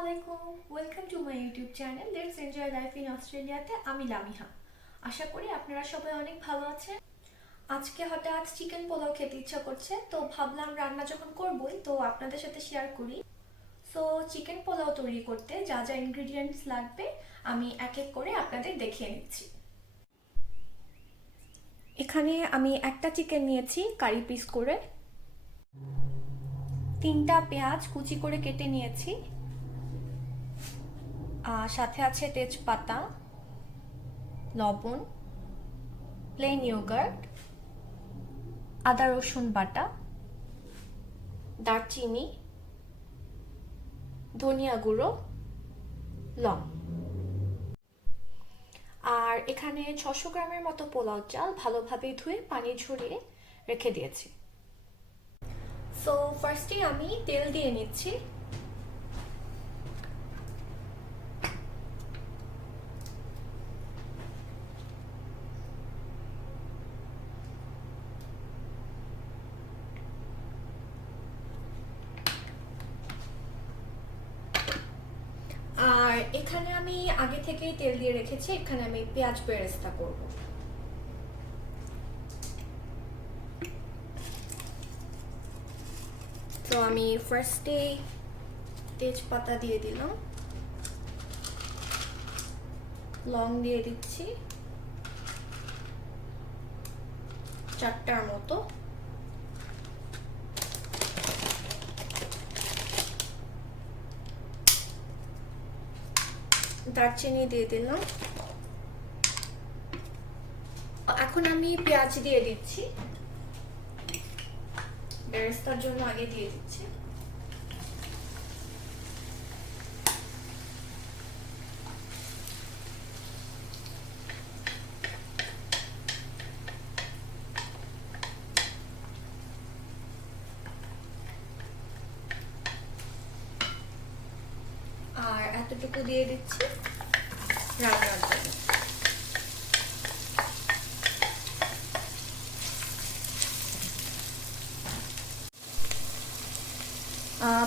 আলাইকুম, welcome to my YouTube channel let's enjoy life in অস্ট্রেলিয়াতে। আমি লামিহা। আশা করি আপনারা সবাই অনেক ভালো আছেন। আজকে হঠাৎ চিকেন পোলাও খেতে ইচ্ছা করছে, তো ভাবলাম রান্না যখন করবই তো আপনাদের সাথে শেয়ার করি। সো চিকেন পোলাও তৈরি করতে যা যা ইনগ্রিডিয়েন্টস লাগবে আমি এক এক করে আপনাদের দেখিয়ে নিচ্ছি। এখানে আমি একটা চিকেন নিয়েছি কারি পিস করে, 3টা পেঁয়াজ কুচি করে কেটে নিয়েছি, সাথে আছে তেজপাতা, লবণ, প্লেন ইয়োগার্ট, আদা রসুন বাটা, দারচিনি, ধনিয়া গুঁড়ো, লং। আর এখানে 600 গ্রামের মতো পোলাও চাল ভালোভাবে ধুয়ে পানি ঝরিয়ে রেখে দিয়েছি। সো ফার্স্টে আমি তেল দিয়ে নিচ্ছি। আর এখানে আমি আগে থেকেই তেল দিয়ে রেখেছি, এখানে আমি পেঁয়াজ বেরেস্তা করব। তো আমি ফার্স্টে তেজপাতা দিয়ে দিলাম, লং দিয়ে দিচ্ছি 4টার মতো, দারচিনি দিয়ে দিলাম। এখন আমি পেঁয়াজ দিয়ে দিচ্ছি, বেরেস্তার জন্য আগে দিয়ে দিচ্ছি। আর এতটুকু দিয়ে দিচ্ছি রান্নার জন্য।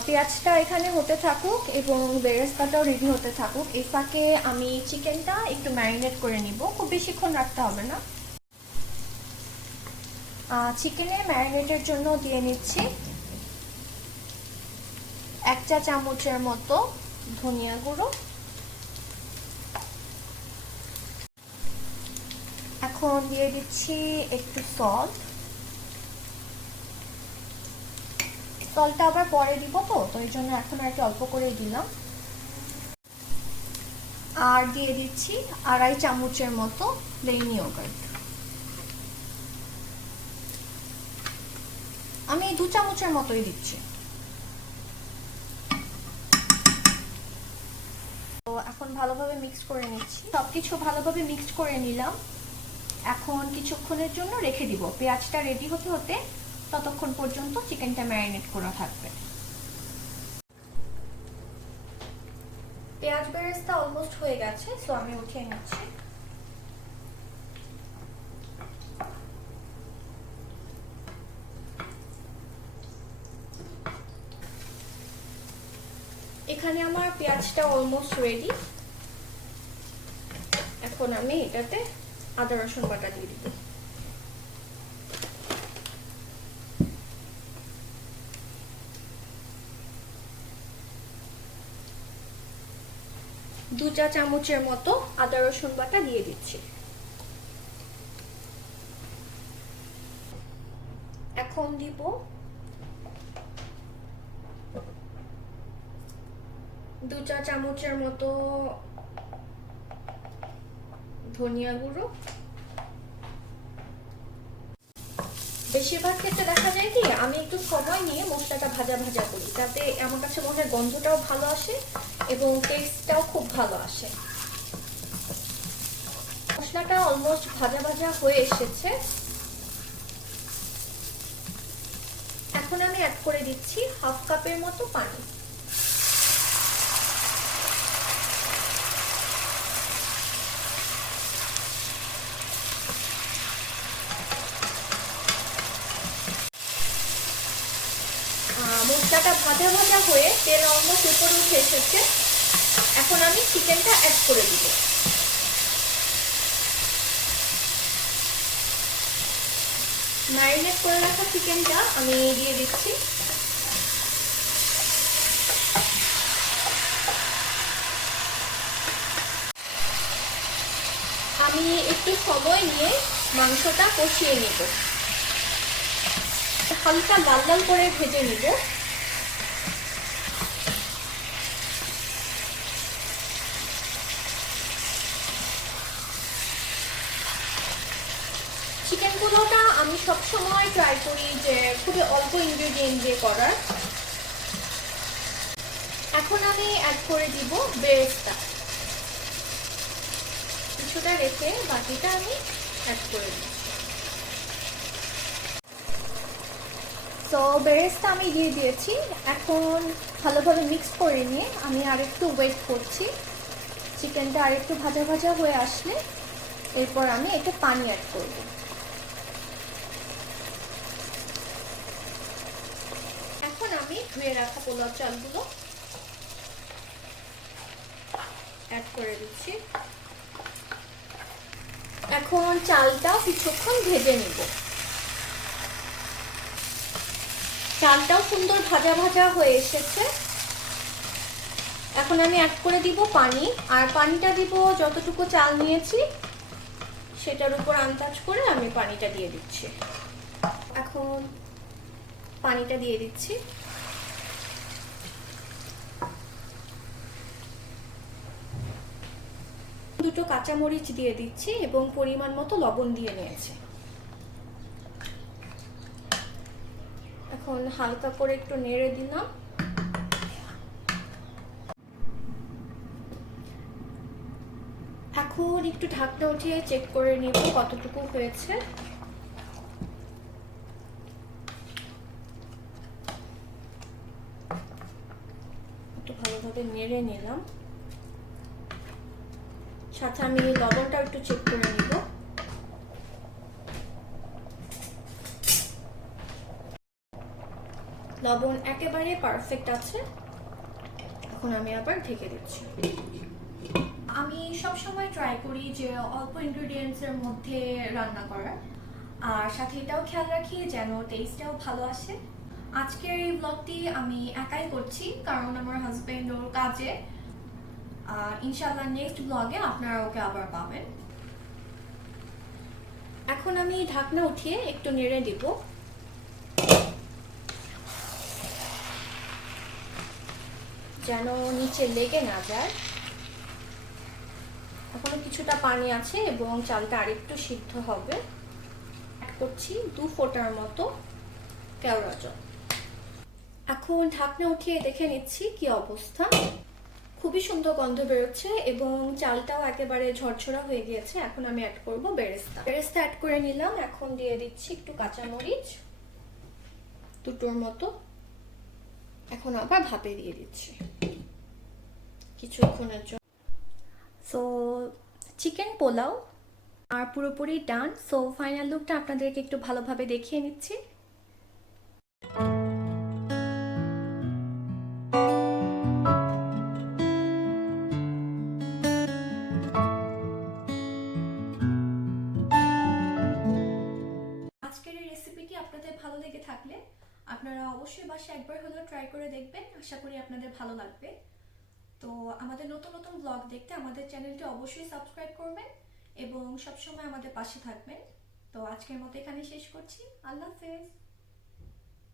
পেঁয়াজটা এখানে হতে থাকুক এবং বেরেস্তাটাও রেডি হতে থাকুক। এই ফাঁকে আমি চিকেনটা একটু ম্যারিনেট করে নিব, খুব বেশিক্ষণ রাখতে হবে না। চিকেনে ম্যারিনেটের জন্য দিয়ে নিচ্ছি 1 চা চামচের মতো ধনিয়া গুঁড়ো। এখন দিয়ে দিচ্ছি একটু সল্ট। সল্টটা আবার পরে দিব, তো এই জন্য এখন আর কি অল্প করেই দিলাম। আর দিয়ে দিচ্ছি 2.5 চামচের মতো প্লেন ইয়োগার্ট। আমি 2 চামচের মতোই দিচ্ছি। তো এখন ভালোভাবে মিক্স করে নিচ্ছি, সবকিছু ভালোভাবে মিক্স করে নিলাম। এখন কিছুক্ষণের জন্য রেখে দিব, পেঁয়াজটা রেডি হতে হতে ততক্ষণ পর্যন্ত চিকেনটা ম্যারিনেট করা থাকবে। পেঁয়াজ বেরেস্তা অলমোস্ট হয়ে গেছে, সো আমি উঠিয়ে নিচ্ছি। এখানে আমার পেঁয়াজটা অলমোস্ট রেডি। এখন আমি এটাতে আদা রসুন বাটা দিয়ে দিব। দু চা চামচের মতো আদা রসুন বাটা দিয়ে দিচ্ছি। এখন দিব 2 চা চামচের মতো ধনিয়া গুঁড়ো। বেশিরভাগ ক্ষেত্রে দেখা যায় কি আমি একটু সময় নিয়ে মশলাটা ভাজা ভাজা করি, যাতে আমার কাছে মনে হয় গন্ধটাও ভালো আসে এবং টেস্টটাও খুব ভালো আসে। মশলাটা অলমোস্ট ভাজা ভাজা হয়ে এসেছে। এখন আমি অ্যাড করে দিচ্ছি 1/2 কাপের মতো পানি। মশলাটা পোলাওটা ভাজা ভাজা হয়ে তেল অলমোস্ট উপরে উঠে এসেছে। এখন আমি চিকেনটা অ্যাড করে দিব। ম্যারিনেট করে রাখা চিকেনটা আমি দিয়ে দিচ্ছি। আমি একটু সময় নিয়ে মাংসটা কষিয়ে নিব, হালকা লাল লাল করে ভেজে নিব। চিকেন পোলাওটা আমি সবসময় ট্রাই করি যে খুবই অল্প ইনগ্রেডিয়েন্ট দিয়ে করার। এখন আমি অ্যাড করে দিব বেরেস্তা, কিছুটা রেখে বাকিটা আমি অ্যাড করে দিই। তো বেরেস্তা আমি দিয়ে দিয়েছি। এখন ভালোভাবে মিক্স করে নিয়ে আমি আরেকটু ওয়েট করছি। চিকেনটা আরেকটু ভাজা ভাজা হয়ে আসলে এরপর আমি একটু পানি অ্যাড করব। এখন আমি ধুয়ে রাখা পোলাও চালগুলো অ্যাড করে দিচ্ছি। এখন চালটা কিছুক্ষণ ভেজে নিব। চালটাও সুন্দর ভাজা ভাজা হয়ে এসেছে। এখন আমি অ্যাড করে দিব পানি, আর পানিটা দিব যতটুকু চাল নিয়েছি সেটার উপর আন্দাজ করে আমি পানিটা দিয়ে দিচ্ছি। এখন পানিটা দিয়ে দিচ্ছি। দুটো কাঁচামরিচ দিয়ে দিচ্ছি এবং পরিমাণ মতো লবণ দিয়ে নিয়েছি। এখন হালকা করে একটু নেড়ে দিলাম। এখন একটু ঢাকনা উঠিয়ে চেক করে নেব কতটুকু হয়েছে। একটু ভালোভাবে নেড়ে নিলাম, সাথে আমি লবণটা একটু চেক করে নিব। লবণ একেবারে পারফেক্ট আছে। এখন আমি আবার ঢেকে দিচ্ছি। আমি সব সময় ট্রাই করি যে অল্প ইনগ্রেডিয়েন্টসের মধ্যে রান্না করার, আর সাথে এটাও খেয়াল রাখি যেন টেস্টটাও ভালো আসে। আজকের এই ব্লগটি আমি একাই করছি কারণ আমার হাজবেন্ড ওর কাজে। ইনশাআল্লাহ নেক্সট ব্লগে আপনারা ওকে আবার পাবেন। এখন আমি ঢাকনা উঠিয়ে একটু নেড়ে দিব। যেন নিচে লেগে না যায়। এখনো কিছুটা পানি আছে এবং চালটা আরেকটু সিদ্ধ হবে। অ্যাড করছি 2 ফোঁটার মতো কেওড়া জল। এখন ঢাকনা উঠিয়ে দেখে নিচ্ছি কি অবস্থা। খুবই সুন্দর গন্ধ বেরোচ্ছে এবং চালটাও একেবারে ঝরঝরা হয়ে গিয়েছে। এখন আমি অ্যাড করব বেরেস্তা। বেরেস্তা অ্যাড করে নিলাম। এখন দিয়ে দিচ্ছি একটু কাঁচামরিচ, দুটোর মতো। এখন আবার ভাপে দিয়ে দিচ্ছি কিছুক্ষণের জন্য। সো চিকেন পোলাও আর পুরোপুরি ডান। সো ফাইনাল লুকটা আপনাদেরকে একটু ভালোভাবে দেখিয়ে নিচ্ছি। আজকের এই রেসিপিটি আপনাদের ভালো লেগে থাকলে আপনারা অবশ্যই বাসায় একবার হলেও ট্রাই করে দেখবেন। আশা করি আপনাদের ভালো লাগবে। তো আমাদের নতুন নতুন ব্লগ দেখতে আমাদের চ্যানেলটি অবশ্যই সাবস্ক্রাইব করবেন এবং সবসময় আমাদের পাশে থাকবেন। তো আজকের মতো এখানে শেষ করছি। আল্লাহ হাফেজ।